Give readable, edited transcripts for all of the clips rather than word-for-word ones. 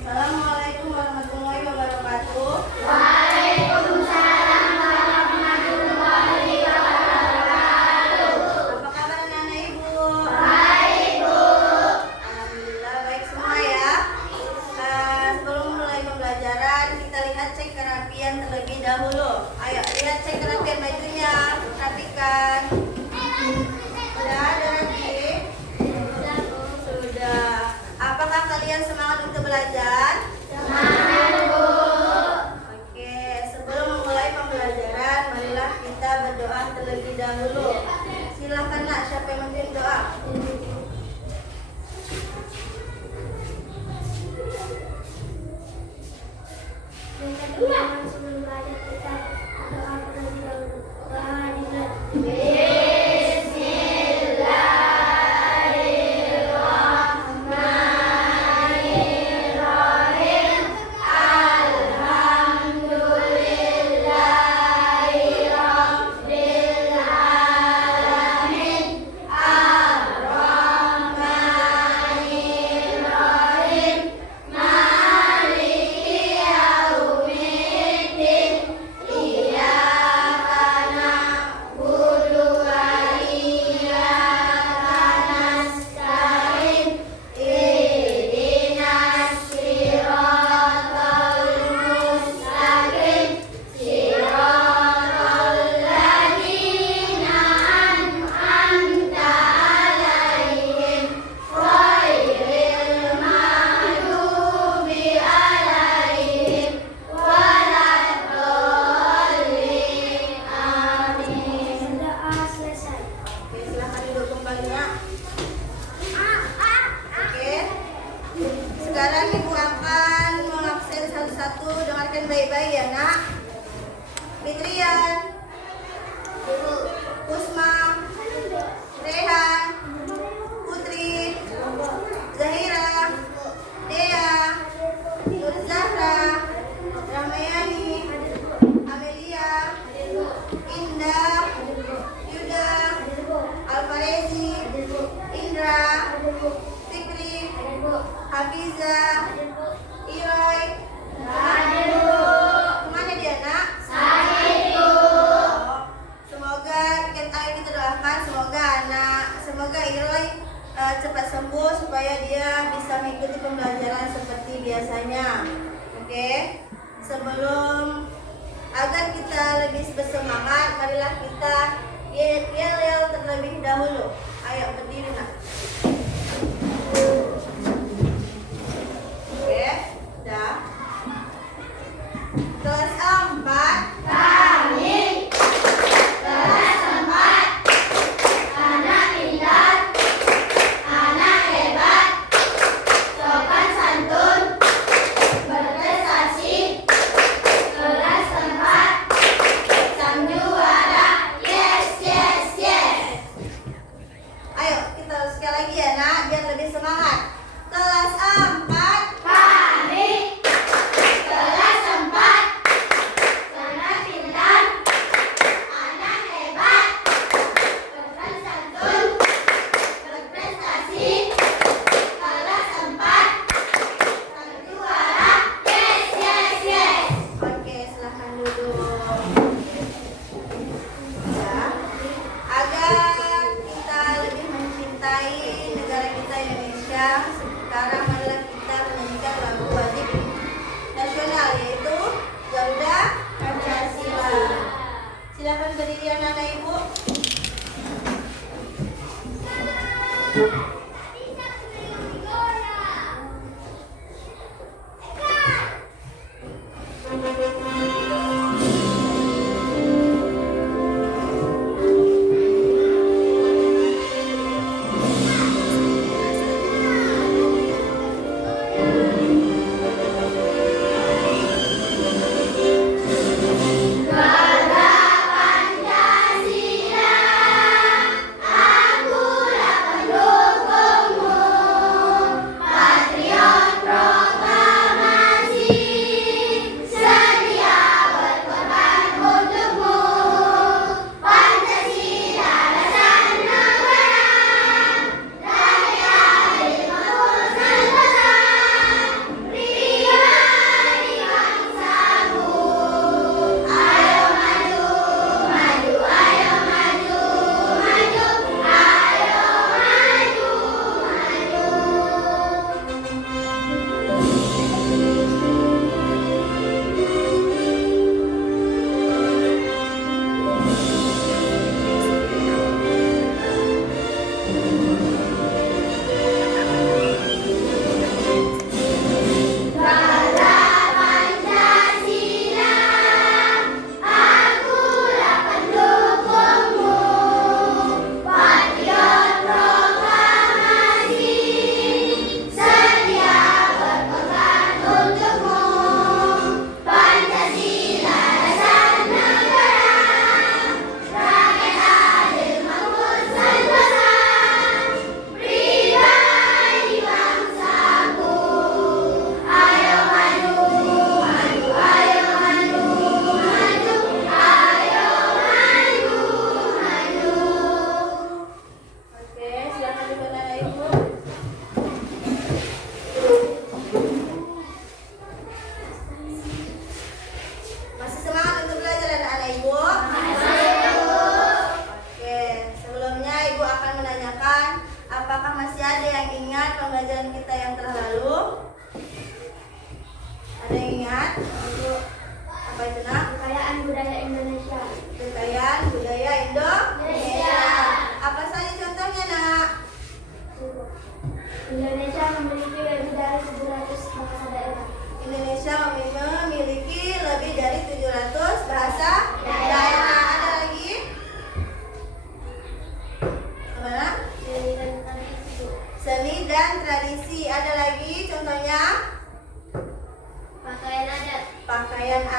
Assalamualaikum warahmatullahi wabarakatuh. Waalaikumsalam warahmatullahi wabarakatuh. Apa kabar anak-anak Ibu? Baik, Bu. Alhamdulillah baik semua ya. Sebelum mulai pembelajaran, kita lihat cek kerapian terlebih dahulu. Ayo lihat cek kerapian bajunya, rapikan. Sudah ada rapi? Sudah. Apakah kalian semangat untuk belajar? Semangat, Bu. Oke, sebelum memulai pembelajaran, marilah kita berdoa terlebih dahulu. Silakan nak, siapa yang memimpin doa? Yang kedua, sebelum belajar kita doa terlebih dahulu. Doa dimulai. Sekarang Ibu akan mengabsen satu-satu. Dengarkan baik-baik ya nak. Fitrian, Pusma, Rehan, Putri, Zahira, Dea, Nur Zahra, Ramayani, Amelia, Indah, Yuda, Alfarezi, Indra, Fikri, Hafiza, Iroy. Kemana dia nak? Semoga kita doakan semoga Iroy cepat sembuh supaya dia bisa mengikuti pembelajaran seperti biasanya. Oke. Sebelum agar kita lebih bersemangat, marilah kita yel-yel terlebih dahulu. Ayo berdiri nak. Oke, sudah. Kelas 4 Kami kelas 4 anak pintar, anak hebat, sopan santun, berprestasi. Kelas 4 sang juara. Yes, yes, yes. Ayo kita sekali lagi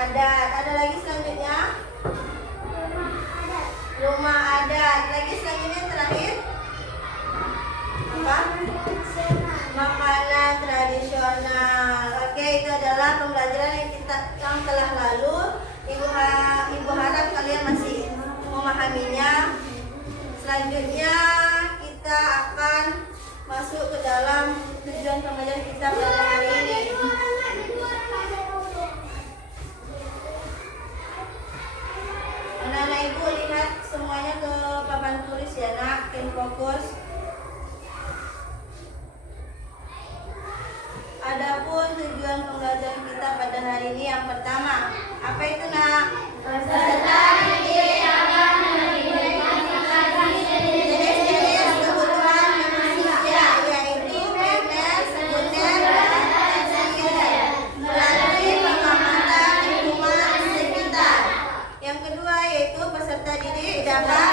adat. Ada lagi selanjutnya? Rumah adat. Lagi selanjutnya yang terakhir? Apa? Makanan tradisional. Oke, itu adalah pembelajaran yang telah lalu. Ibu harap kalian masih memahaminya. Selanjutnya kita akan masuk ke dalam tujuan pembelajaran kita pada hari ini. Anak-anak ibu lihat semuanya ke papan tulis ya nak, tim fokus. Adapun tujuan pembelajaran kita pada hari ini yang pertama, apa itu nak? Peserta didik akan jenis-jenis kebutuhan manusia, yaitu primer, sekunder, dan tersier, melalui pengamatan lingkungan sekitar. Yang kedua yaitu peserta didik dapat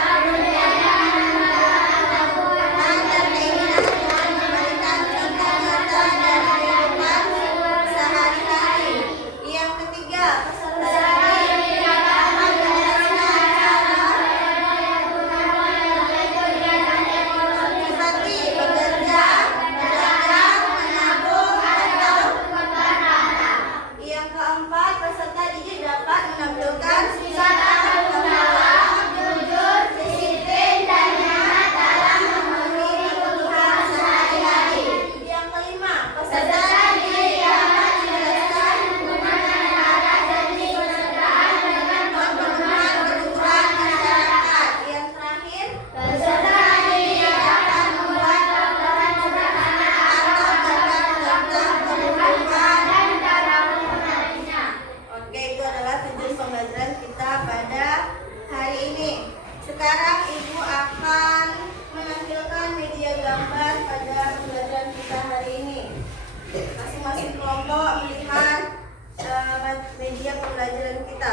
menampilkan sifat tanggung jujur, disiplin, dan nyaman dalam memenuhi kebutuhan sehari-hari. Yang kelima, peserta didik dapat menjelaskan penggunaan cara teknik pesertaan dengan pemenuhan kebutuhan masyarakat. Yang terakhir, peserta didik dapat membuat laporan sederhana atau gambar tentang kebutuhan dan cara penggunaannya. Oke, itu adalah tujuan pembelajaran kita pada hari ini. Sekarang ibu akan menampilkan media gambar pada pembelajaran kita hari ini. Masing-masing kelompok melihat media pembelajaran kita.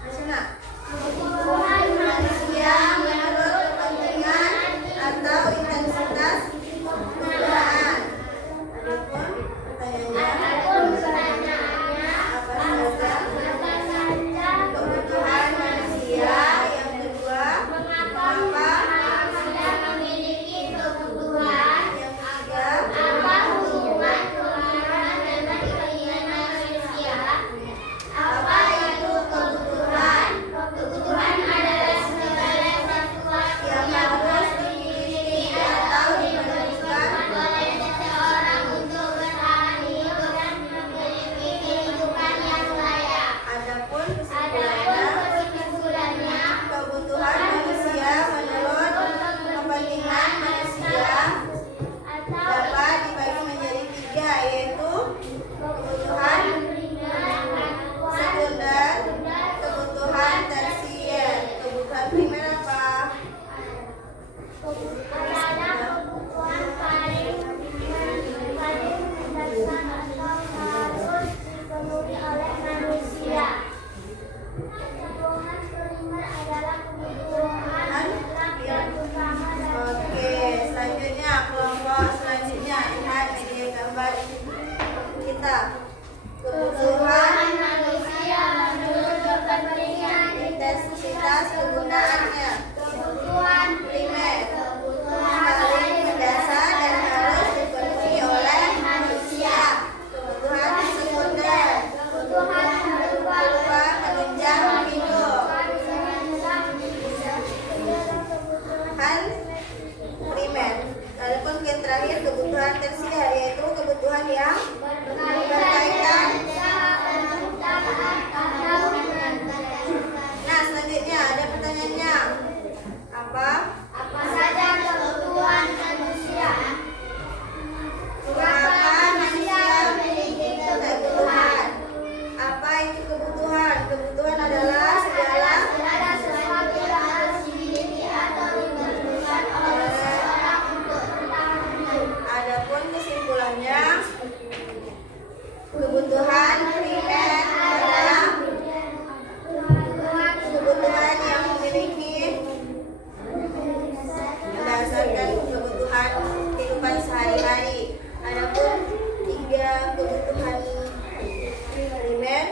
Masuna, kebutuhan manusia menurut kepentingan atau intensitas kebutuhan. Adapun pertanyaannya, apa saja kebutuhan manusia? Yang kedua, mengapa manusia memiliki kebutuhan? Yang ketiga, apa hubungan kebutuhan dengan keinginan manusia? Apa itu kebutuhan? Kebutuhan adalah segala sesuatu yang harus dimiliki atau diperlukan oleh seseorang untuk bertahan hidup dan memiliki kehidupan yang layak. Adapun kesimpulannya, kebutuhan manusia menurut kepentingan manusia dapat dibagi menjadi tiga, yaitu kebutuhan sekunder, kebutuhan tersier. Kebutuhan primer apa? adalah kebutuhan paling mendasar atau harus dipenuhi oleh manusia. Kebutuhan primer adalah kebutuhan mutlak dan utama dari Oke, selanjutnya kelompok selanjutnya lihat media gambar kita. Kebutuhan manusia menurut kepentingan intensitas kegunaannya. kebutuhan Primer, kebutuhan paling mendasar dan harus dipenuhi oleh manusia. Kebutuhan sekunder, kebutuhan berupa kebutuhan penunjang hidup. Kebutuhan primer. Adapun yang terakhir kebutuhan tersier, yaitu kebutuhan yang berkaitan. Nah, selanjutnya ada pertanyaannya. Apa? Apa saja kebutuhan manusia? Mengapa manusia memiliki kebutuhan? Apa itu kebutuhan? Kebutuhan adalah segala sesuatu yang harus dimiliki atau diperlukan oleh seseorang untuk bertahan hidup. Adapun kesimpulannya, kebutuhan primer adalah kebutuhan yang memiliki berdasarkan kebutuhan kehidupan sehari-hari. Adapun tiga kebutuhan primer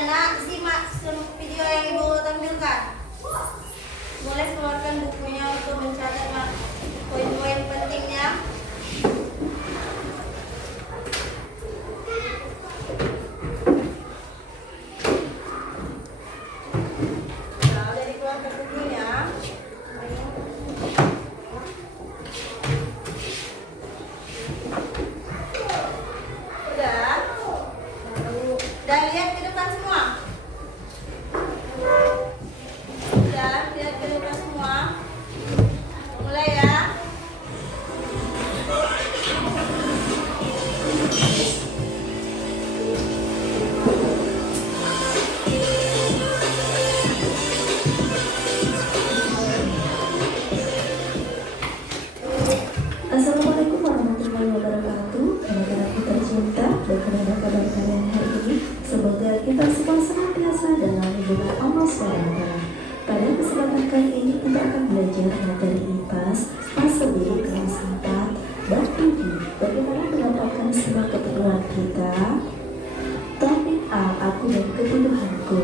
bukunya nak, simak video yang ibu tampilkan. Boleh keluarkan bukunya untuk mencatat poin-poin pentingnya. Nah, udah dikeluarkan bukunya. Udah lihat ke depan semua? Udah lihat ke depan semua? Mulai ya. Assalamualaikum warahmatullahi wabarakatuh. Anak-anak kita cinta, bagaimana kabar kalian hari ini? Semoga kita semua senantiasa dalam lindungan Allah SWT. Pada kesempatan kali ini kita akan belajar materi IPAS fase B kelas 4 bab 7. Bagaimana mendapatkan semua keperluan kita? Topik A, aku dan kebutuhanku.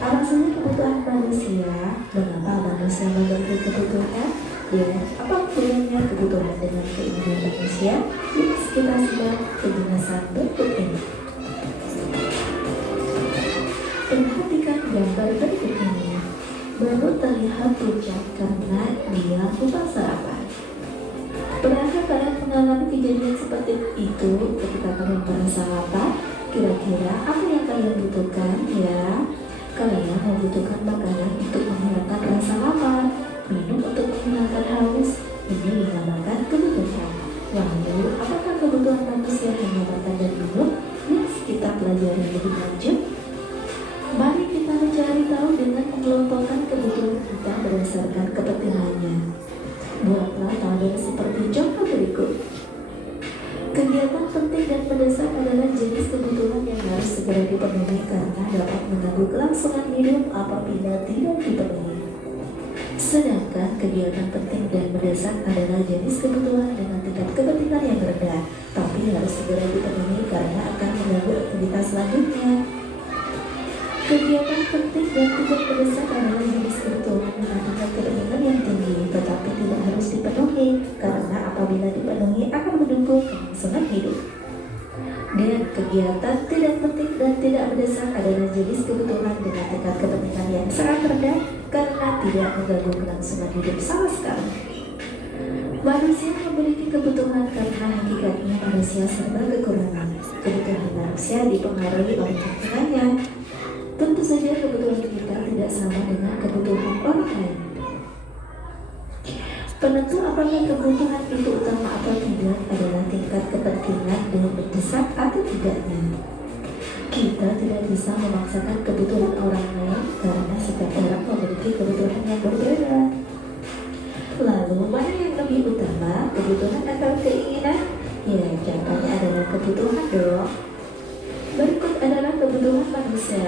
Apa saja kebutuhan manusia? Mengapa manusia membagi kebutuhan? Dan apa hubungannya kebutuhan dengan keinginan manusia? Yuk kita simak penjelasan berikut ini. Perhatikan gambar berikut ini. Baru terlihat puncak karena dia lupa sarapan. Pernahkah kalian mengalami kejadian seperti itu ketika kalian merasa lapar? Kira-kira apa yang kalian butuhkan ya? Kalian membutuhkan makanan untuk menghilangkan rasa lapar, minum untuk menghilangkan haus. Ini dinamakan kebutuhan. Lalu, apakah kebutuhan manusia hanya makan dan minum? Yuk kita pelajari lebih lanjut. Mari kita mencari tahu dengan mengelompokkan kebutuhan kita berdasarkan kepentingannya. Buatlah tabel seperti contoh berikut. Kegiatan penting dan mendesak adalah jenis kebutuhan yang harus segera dipenuhi karena dapat mengganggu kelangsungan hidup apabila tidak dipenuhi. Sedangkan kegiatan penting dan mendesak adalah jenis kebutuhan dengan tingkat kepentingan yang rendah, tapi harus segera dipenuhi karena akan mengganggu aktivitas selanjutnya. Kegiatan penting dan tidak mendesak adalah jenis kebutuhan dengan tingkat kepentingan yang tinggi, tetapi tidak harus dipenuhi karena apabila dipenuhi akan mendukung kelangsungan hidup. Dan kegiatan tidak penting dan tidak mendesak adalah jenis kebutuhan dengan tingkat kepentingan yang sangat rendah karena tidak mengganggu kelangsungan hidup sama sekali. Manusia memiliki kebutuhan karena hakikatnya manusia serba kekurangan. Kebutuhan manusia dipengaruhi oleh lingkungannya. Tentu saja kebutuhan kita tidak sama dengan kebutuhan orang lain. Penentu apakah kebutuhan itu utama atau tidak adalah tingkat kepentingan dan mendesak atau tidaknya. Kita tidak bisa memaksakan kebutuhan orang lain karena setiap orang memiliki kebutuhan yang berbeda. Lalu mana yang lebih utama, kebutuhan atau keinginan? Ya, jawabannya adalah kebutuhan dong. Berikut adalah kebutuhan manusia.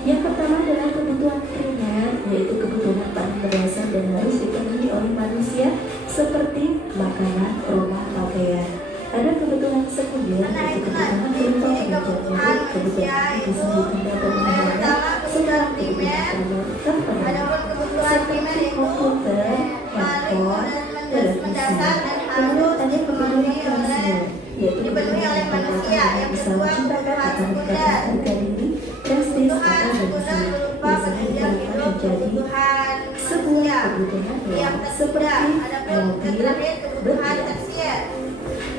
Yang pertama adalah kebutuhan primer, yaitu kebutuhan paling mendasar dan harus dipenuhi oleh manusia seperti makanan, rumah, pakaian. Ada kebutuhan sekunder, yaitu kebutuhan berupa pekerjaan hidup, kebutuhan bisa ditunda pemenuhannya setelah kebutuhan primer terpenuhi. Adapun kebutuhan primer Seperti itu komputer, handphone, televisi. mendasar dan Kemudian harus ada kebutuhan tersier, yaitu dipenuhi oleh manusia. Yang bisa kedua, menciptakan kebutuhan atau meningkatkan sekunder. harga diri, prestis Kebutuhan atau sekunder gengsi. berupa Biasanya penunjang digunakan hidup, menjadi kebutuhan sebuah manusia. kebutuhan Yang luar, ketiga, seperti adapun mobil, terakhir kebutuhan benda. tersier.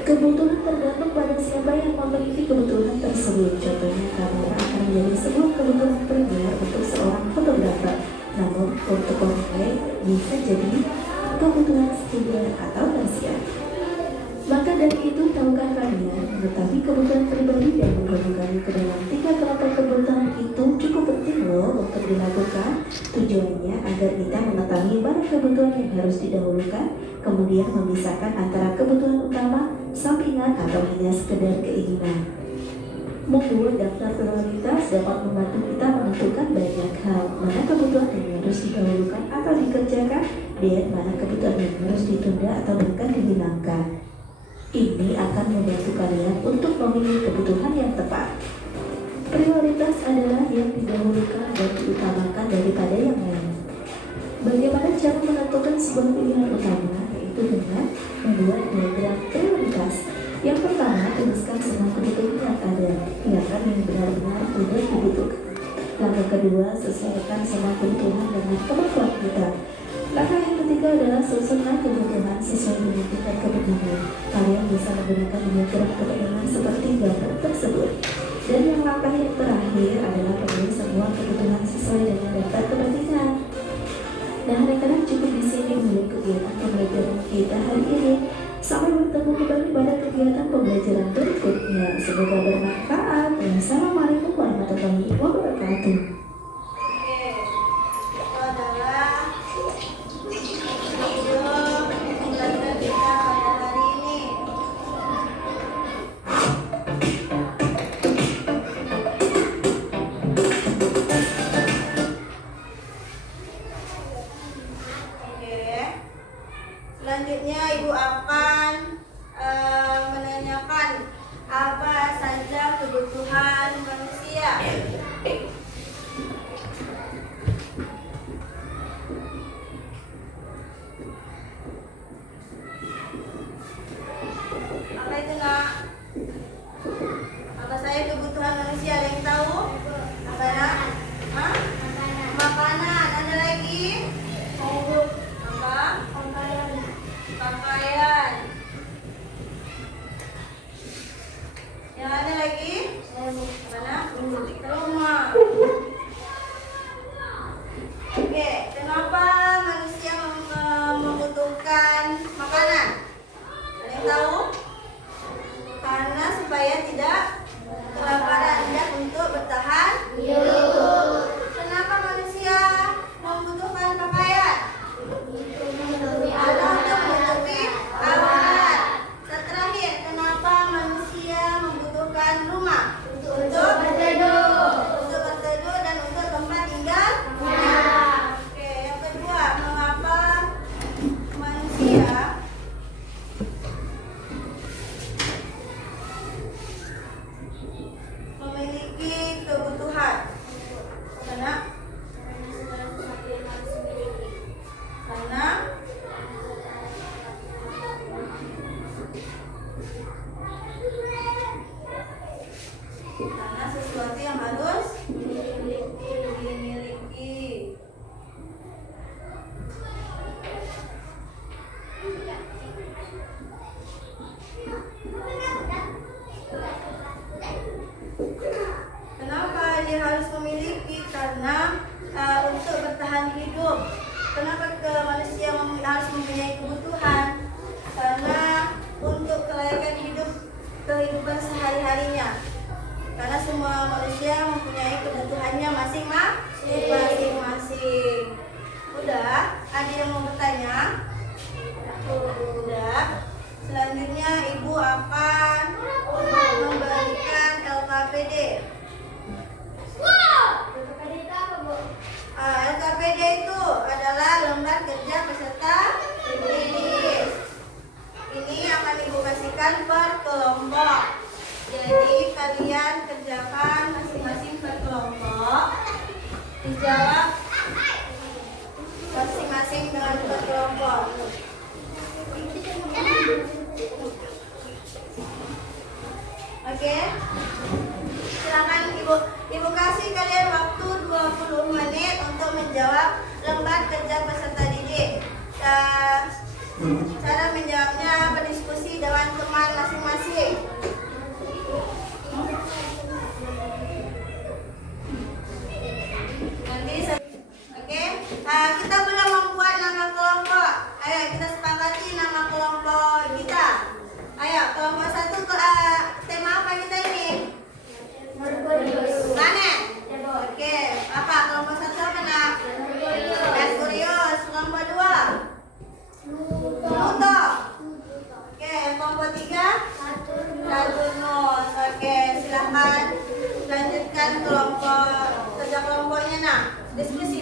Kebutuhan tergantung pada siapa yang memiliki kebutuhan tersebut. Contohnya, kamera akan menjadi sebuah kebutuhan primer untuk seorang fotografer. Namun, untuk orang lain bisa jadi kebutuhan sekunder atau tersier. Maka dari itu, tahukah kalian mengetahui kebutuhan pribadi dan menggabungkannya ke dalam 3 kelompok kebutuhan itu cukup penting loh untuk dilakukan. Tujuannya agar kita mengetahui mana kebutuhan yang harus didahulukan, kemudian memisahkan antara kebutuhan utama, sampingan, atau hanya sekedar keinginan. Membuat daftar prioritas dapat membantu kita menentukan banyak hal, mana kebutuhan yang harus didahulukan atau dikerjakan, dan mana kebutuhan yang harus ditunda atau bahkan dihilangkan. Ini akan membantu kalian untuk memilih kebutuhan yang tepat. Prioritas adalah yang didahulukan dan diutamakan daripada yang lain. Bagaimana cara menentukan sebuah pilihan utama? Yaitu dengan membuat diagram prioritas. Yang pertama, tuliskan semua kebutuhan yang ada, pilihkan yang benar-benar tidak dibutuhkan. Langkah kedua, sesuaikan semua kebutuhan dengan kemampuan kita. Langkah yang ketiga adalah susunlah kebutuhan sesuai dengan tingkat kepentingan. Kalian bisa menggunakan diagram kepentingan seperti gambar tersebut. Dan yang langkah yang terakhir adalah menulis semua kebutuhan sesuai dengan daftar kepentingan. Nah, rekan-rekan cukup di sini untuk kegiatan pembelajaran kita hari ini. Sampai bertemu kembali pada kegiatan pembelajaran berikutnya. Semoga bermanfaat. Wassalamualaikum warahmatullahi wabarakatuh. Oke, itu adalah video pembelajaran kita pada hari ini. Oke, selanjutnya Ibu akan menanyakan apa saja kebutuhan manusia. Apa itu, Nak? Apa saja kebutuhan manusia? Ada yang tahu? Apa, Nak? Hah? Makanan. Ada lagi? Apa? Pakaian. Yang ada lagi? Mana? Rumah. Oke, kenapa manusia membutuhkan makanan? Ada yang tahu? Karena supaya tidak kelaparan dan untuk bertahan hidup. Kenapa manusia membutuhkan pakaian? Ada untuk menutupi aurat. Terakhir, kenapa manusia membutuhkan rumah? Untuk berteduh dan untuk tempat tinggal. Oke, yang kedua, mengapa manusia memiliki kebutuhan? Karena sesuatu yang harus dimiliki. Kenapa dia harus memiliki? Karena untuk bertahan hidup. Kenapa manusia harus mempunyai kebutuhan? Karena untuk kelayakan hidup, kehidupan sehari-harinya. Karena semua manusia mempunyai kebutuhannya masing-masing. Udah? Ada yang mau bertanya? Udah. Selanjutnya Ibu akan memberikan LKPD. LKPD itu adalah lembar kerja peserta didik. Ini akan Ibu kasihkan per kelompok. Jadi kalian kerjakan masing-masing per kelompok. Dijawab masing-masing dengan per kelompok. Oke. Silakan Ibu kasih kalian waktu 20 menit untuk menjawab lembar kerja peserta didik. Cara menjawabnya berdiskusi dengan teman masing-masing. Kita belum membuat nama kelompok. Ayo kita sepakati nama kelompok kita. Ayo kelompok 1 tema apa kita ini? Panen. Oke, apa kelompok 1 apa, Nak? Merkurius. Kelompok 2 Pluto. Oke, kelompok 3 Saturnus. Oke, silahkan lanjutkan kelompok kerja kelompoknya, Nak. Berdiskusi.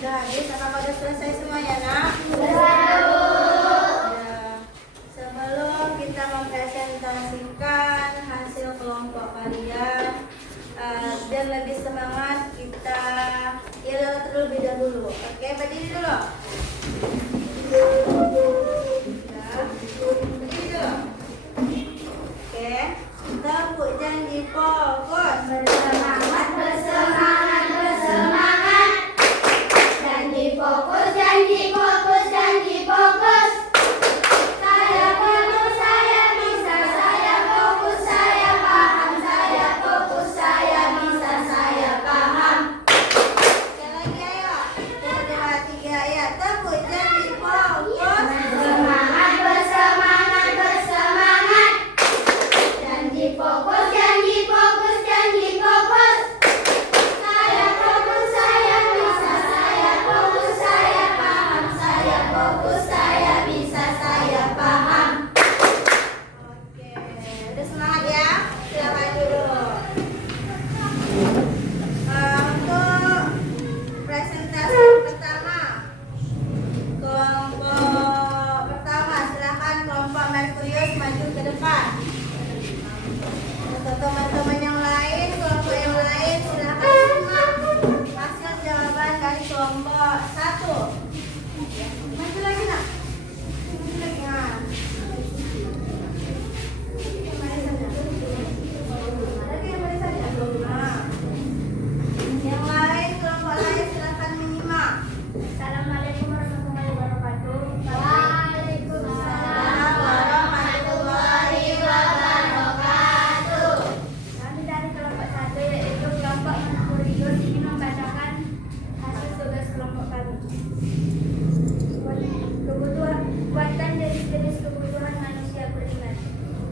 sudah habis? Apakah sudah selesai semuanya, Nak? Ya. Sebelum kita mempresentasikan hasil kelompok kalian, biar lebih semangat kita ilah terlebih dahulu. Oke, berdiri dulu. Ya, berdiri dulu. Oke, tepuk janji fokus. Bersemangat, bersemangat, bersemangat. Janji fokus, janji fokus, janji fokus. Saya penuh, saya bisa, saya fokus, saya paham, saya fokus, saya bisa, saya paham. Sekali lagi ayo. 1, 2, 3 ya. Tepuk janji fokus. Bersemangat, bersemangat, bersemangat. Janji fokus, janji fokus, janji fokus. Saya fokus, saya bisa, saya fokus, saya paham, saya fokus, saya bisa, saya paham. Oke, udah semangat ya? Silakan dulu. Untuk presentasi pertama, kelompok pertama silakan kelompok Merkurius maju ke depan. Untuk teman-teman yang lain, kelompok yang lain silakan simak hasil jawaban dari kelompok 1. Maju lagi, Nak. Maju lagi, Nak. Yang lain, kelompok lain silakan menyimak. Assalamualaikum warahmatullahi wabarakatuh. Waalaikumsalam warahmatullahi wabarakatuh. Kami dari kelompok 1 yaitu kelompok Merkurius ingin membacakan hasil tugas kelompok kami. Kuatkan jenis-jenis kebutuhan manusia primer.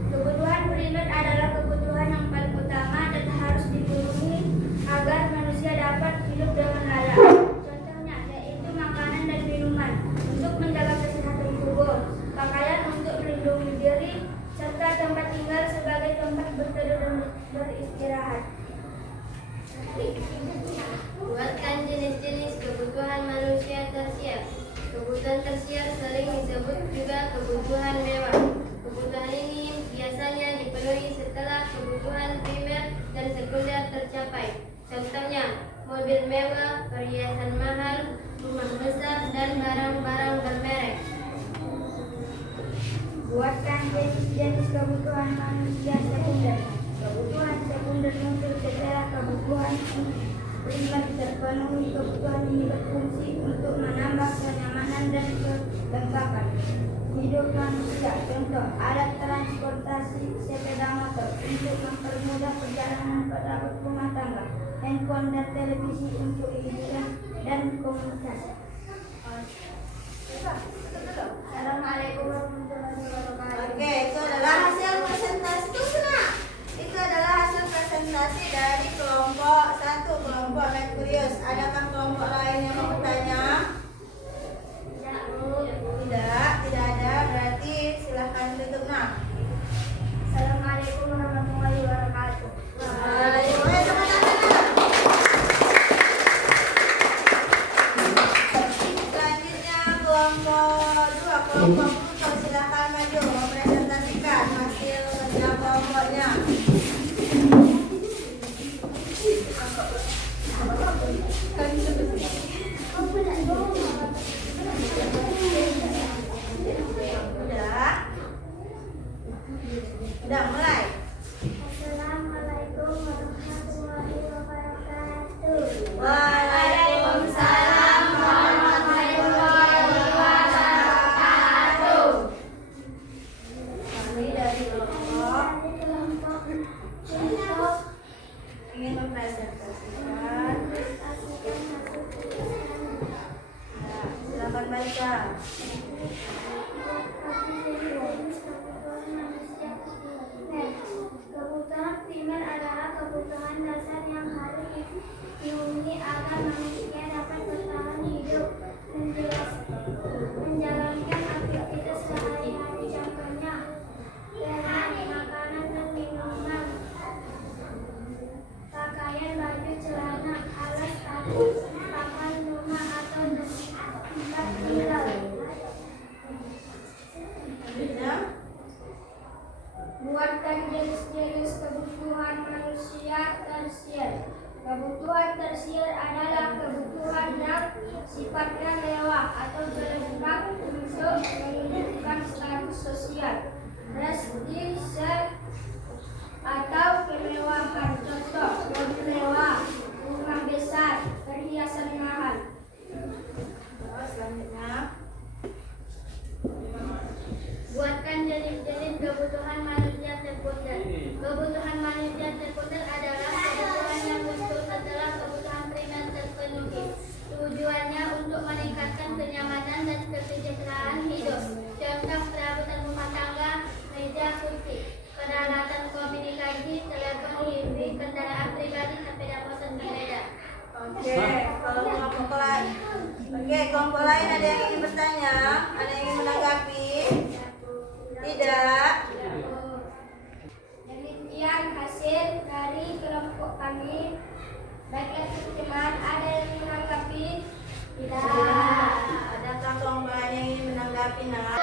Kebutuhan primer adalah kebutuhan yang paling utama dan harus dipenuhi agar manusia dapat hidup dengan layak. Contohnya yaitu makanan dan minuman untuk menjaga kesehatan tubuh, pakaian untuk melindungi diri, serta tempat tinggal sebagai tempat berteduh dan beristirahat. Buatkan jenis-jenis kebutuhan manusia tersier. Kebutuhan tersier sering disebut juga kebutuhan mewah. Kebutuhan ini biasanya dipenuhi setelah kebutuhan primer dan sekunder tercapai. Contohnya, mobil mewah, perhiasan mahal, rumah besar, dan barang-barang bermerek. Buatkan jenis-jenis kebutuhan manusia sekunder. Kebutuhan sekunder muncul setelah kebutuhan primer terpenuhi. Kebutuhan ini berfungsi untuk menambah kenyamanan dan kelembapan hidup manusia. Contoh, alat transportasi sepeda motor untuk mempermudah perjalanan perawat rumah tangga, handphone dan televisi untuk hiburan dan komunikasi. Assalamualaikum warahmatullahi wabarakatuh. Oke, itu adalah hasil presentasi. Tunggu, Nak. Itu adalah hasil presentasi dari kelompok 1, kelompok Merkurius. Adakah kelompok lain yang mau bertanya? Tidak ada. Berarti silahkan tutup, Nak. Assalamualaikum warahmatullahi wabarakatuh. Waalaikumsalam. Selanjutnya kelompok 2, kelompok Pluto, silahkan maju mempresentasikan hasil kerja kelompoknya. Udah mulai. Assalamualaikum warahmatullahi wabarakatuh. Waalaikumsalam warahmatullahi wabarakatuh. Kami dari kelompok ingin mempresentasikan. Ya, silakan baca. Kebutuhan primer adalah kebutuhan dasar yang harus dipenuhi agar manusia dapat bertahan hidup, menjalankan aktivitas sehari-hari. Contohnya, makanan dan minuman, pakaian, baju, celana, alas kaki, papan, rumah atau atau pelengkap untuk menunjukkan status sosial, prestis atau kemewahan. Contoh, mobil mewah, rumah besar, perhiasan mahal. Selanjutnya, Buatkan jenis-jenis kebutuhan manusia sekunder. Kebutuhan manusia sekunder adalah kebutuhan yang muncul setelah kebutuhan primer terpenuhi. Tujuannya untuk meningkatkan kenyamanan dan kesejahteraan hidup. Contoh perabotan rumah tangga, meja, kursi, peralatan komunikasi, telepon, TV, kendaraan pribadi, sepeda motor, sepeda. Kelompok lain ada yang ingin bertanya? Ada yang ingin menanggapi? Tidak. Demikian hasil dari kelompok kami. Baiklah teman-teman, ada yang menanggapi? Tidak. Adakah kelompok lain yang ingin menanggapi? Nah,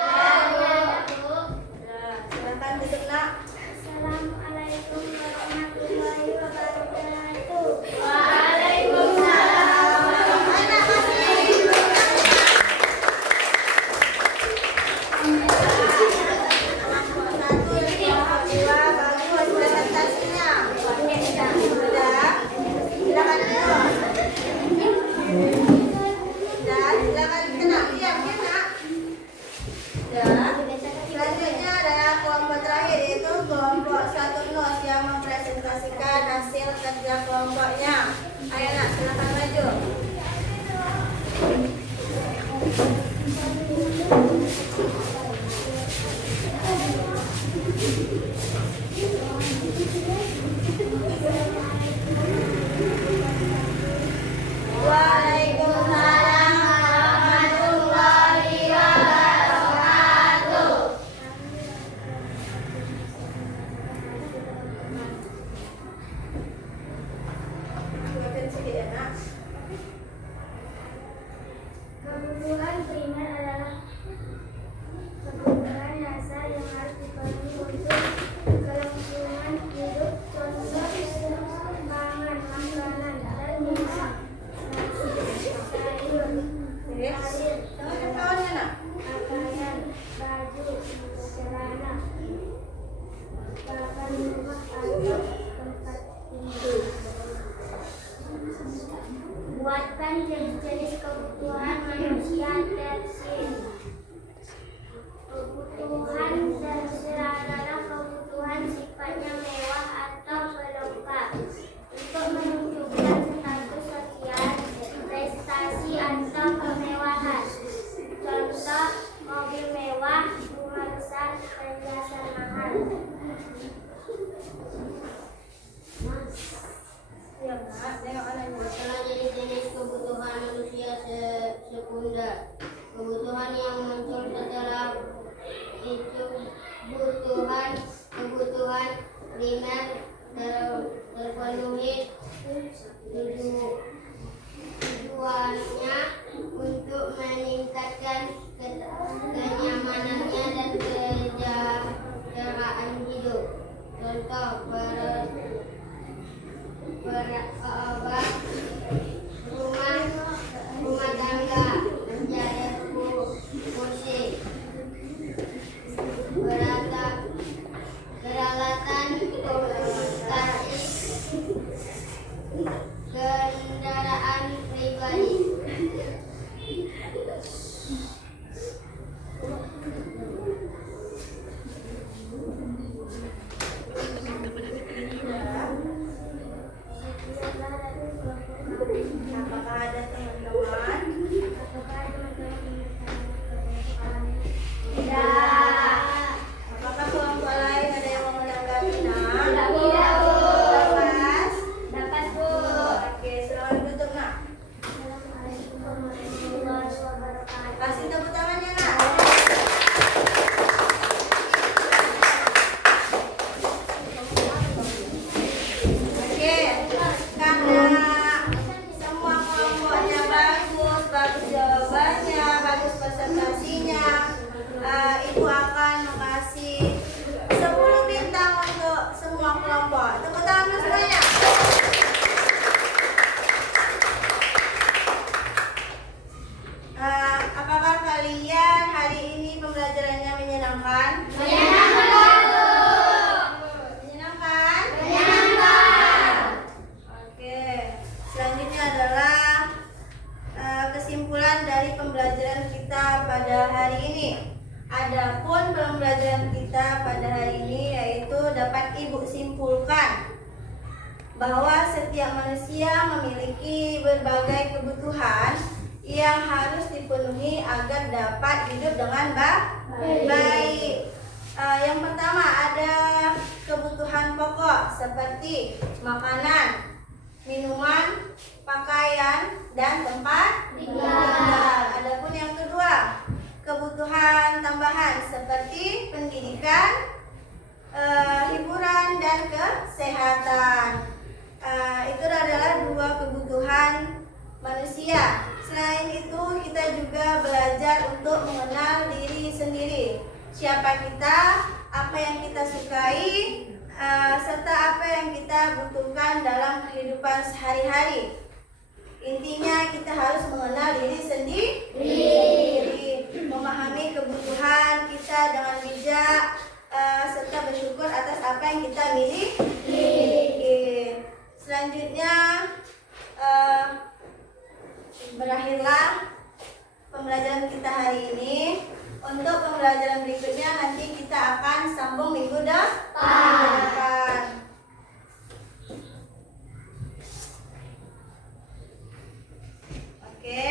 silakan tutup nak. Assalamualaikum warahmatullahi wabarakatuh. Selanjutnya adalah kelompok terakhir, yaitu kelompok 1NOS yang mempresentasikan hasil kerja kelompoknya. Ayo nak, silakan maju. Waalaikumsalam warahmatullahi wabarakatuh. Buatkan sedikit ya nak. Kebutuhan primer adalah kebutuhan dasar yang harus dipenuhi untuk kelangsungan hidup. Contoh, pangan, makanan, dan minuman, sayur, air, Jangan kawannya nak. pakaian, baju, celana, papan rumah atau tempat tinggal. Buatkan jenis-jenis kebutuhan manusia tersier. Kebutuhan tersier adalah kebutuhan sifatnya mewah atau pelengkap untuk menunjukkan status sosial, prestasi atau kemewahan. Contoh, mobil mewah, rumah besar, perhiasan mahal. Ya nak, tengok anaknya. Masalah jenis-jenis kebutuhan manusia sekunder. Kebutuhan yang muncul setelah itu kebutuhan primer terpenuhi. Tujuannya untuk meningkatkan kenyamanannya dan kesejahteraan hidup. Contoh rumah tangga, meja, kursi, peralatan komunikasi, kendaraan pribadi. Apakah ada teman-teman? Tidak. Apakah kelompok lain ada yang mau menanggapi nak? Tidak, Bu. Lepas? Dapat, Bu. Oke, selamat tutup nak. Assalamualaikum warahmatullahi wabarakatuh. Kasih tepuk tangannya nak. Oke, karena semua kelompoknya bagus. hari ini. Adapun pembelajaran kita pada hari ini yaitu dapat Ibu simpulkan bahwa setiap manusia memiliki berbagai kebutuhan yang harus dipenuhi agar dapat hidup dengan baik. Yang pertama ada kebutuhan pokok seperti makanan, minuman, pakaian, dan tempat tinggal. Adapun yang kedua, kebutuhan tambahan seperti pendidikan, hiburan, dan kesehatan. Itu adalah dua kebutuhan manusia. Selain itu, kita juga belajar untuk mengenal diri sendiri. Siapa kita, apa yang kita sukai, serta apa yang kita butuhkan dalam kehidupan sehari-hari. Intinya kita harus mengenal diri sendiri, memahami kebutuhan kita dengan bijak, serta bersyukur atas apa yang kita miliki. Selanjutnya berakhirlah pembelajaran kita hari ini. Untuk pembelajaran berikutnya nanti kita akan sambung minggu depan. Oke,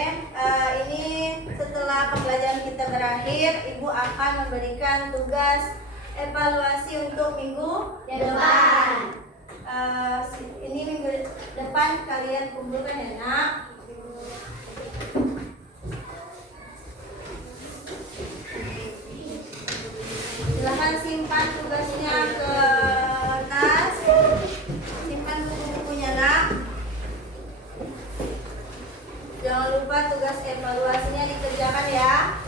ini setelah pembelajaran kita berakhir, Ibu akan memberikan tugas evaluasi untuk minggu depan. Ini minggu depan kalian kumpulkan ya nak. Silahkan simpan tugasnya ke tas, simpan buku-bukunya nak. Jangan lupa tugas evaluasinya dikerjakan ya.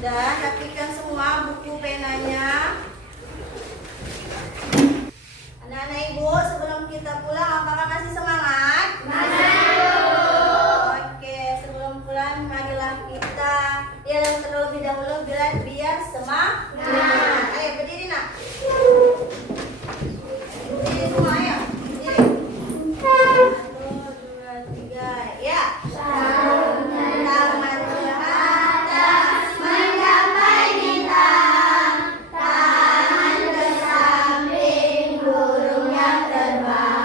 Dan rapikan semua buku penanya. Anak-anak Ibu, sebelum kita pulang apakah masih semangat? Oke, sebelum pulang marilah kita terlebih dahulu biar semangat. Ayo berdiri nak. Berdiri semua ayo. Berdiri. 1, 2, 3, ya. Tangan ke atas mencapai bintang, tangan ke samping burung yang terbang.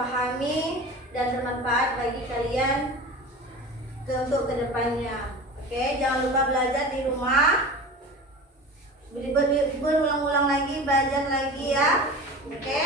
pahami dan bermanfaat bagi kalian untuk kedepannya. Oke, jangan lupa belajar di rumah. Berulang-ulang lagi, belajar lagi ya. Oke.